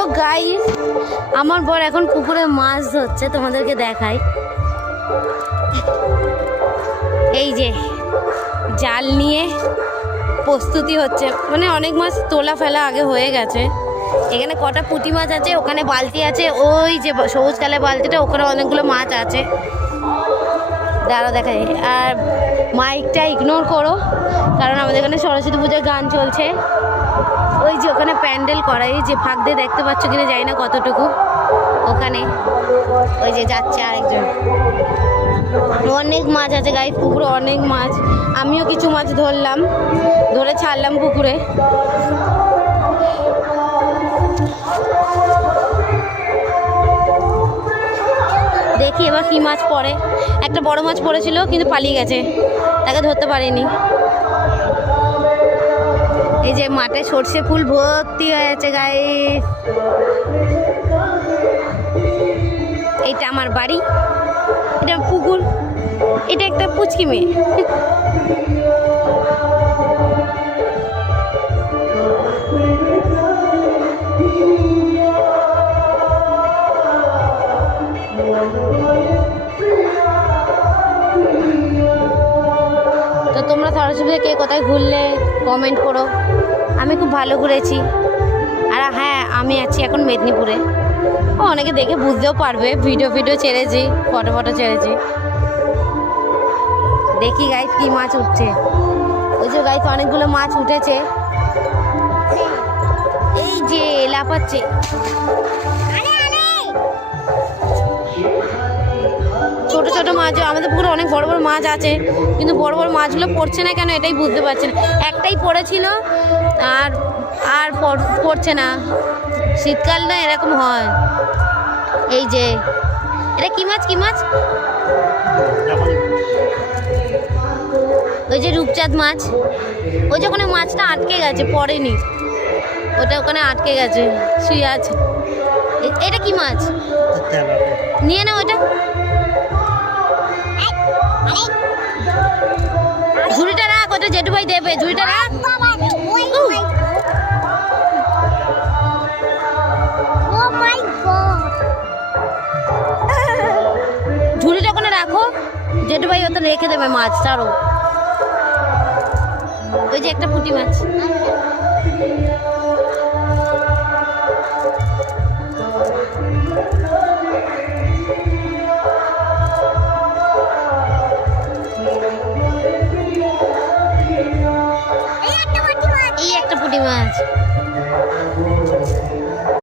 তো গাইস আমার বর এখন পুকুরে মাছ ধরছে, তোমাদেরকে দেখাই। এই যে জাল নিয়ে প্রস্তুতি হচ্ছে, মানে অনেক মাছ তোলা ফেলা আগে হয়ে গেছে। এখানে কটা পুঁটি মাছ আছে, ওখানে বালতি আছে, ওই যে সবুজ কালার বালতিটা ওখানে অনেকগুলো মাছ আছে। দাঁড়া দেখাই। আর মাইকটা ইগনোর করো, কারণ আমাদের এখানে সরস্বতী পূজার গান চলছে। ওই যে ওখানে প্যান্ডেল করা, এই যে ফাঁক দিয়ে দেখতে পাচ্ছ কিনা জানি না কতটুকু, ওখানে ওই যে যাচ্ছে আরেকজন। অনেক মাছ আছে গাইস পুকুরে, অনেক মাছ। আমিও কিছু মাছ ধরলাম, ধরে ছাড়লাম পুকুরে। দেখি এবার কি মাছ পড়ে। একটা বড় মাছ পড়েছিল কিন্তু পালিয়ে গেছে, তাকে ধরতে পারিনি। এই যে মাঠে সর্ষে ফুল ভর্তি হয়েছে গাইস। এইটা আমার বাড়ি, এটা পুকুর, এটা একটা পুচকি মেয়ে। তো তোমরা সরস্বতী কে কোথায় ঘুরলে কমেন্ট করো। আমি খুব ভালো ঘুরেছি। আর হ্যাঁ, আমি আছি এখন মেদিনীপুরে। অনেকে দেখে বুঝতেও পারবে, ভিডিও ছেড়েছি, ফটো ছেড়েছি। দেখি গাইস কি মাছ উঠছে। ওই যে গাইস অনেকগুলো মাছ উঠেছে, এই যে লাফাচ্ছে। ছোট ছোট মাছ, আমাদের পুকুরে অনেক বড় বড় মাছ আছে, কিন্তু বড় বড় মাছগুলো পড়ছে না কেন এটাই বুঝতে পারছি না। একটাই পড়েছিল আর আর পড়ছে না। শীতকাল না এরকম হয়। এই যে এটা কি মাছ, কি মাছ? ওই যে রূপচাঁদ মাছ। ওই যে ওখানে মাছটা আটকে গেছে, পড়েনি, ওটা ওখানে আটকে গেছে, শুয়ে আছে। এটা কি মাছ? নিয়ে নাও ওটা। ঝুড়িটা রাখ, ওটা জেঠু ভাই দেবে, ঝুড়িটা রাখ। ঝুড়িটা ওখানে রাখো, জেঠু ভাই ওটা রেখে দেবে মাছ। ছাড়ো, ওই যে একটা পুঁটি মাছ।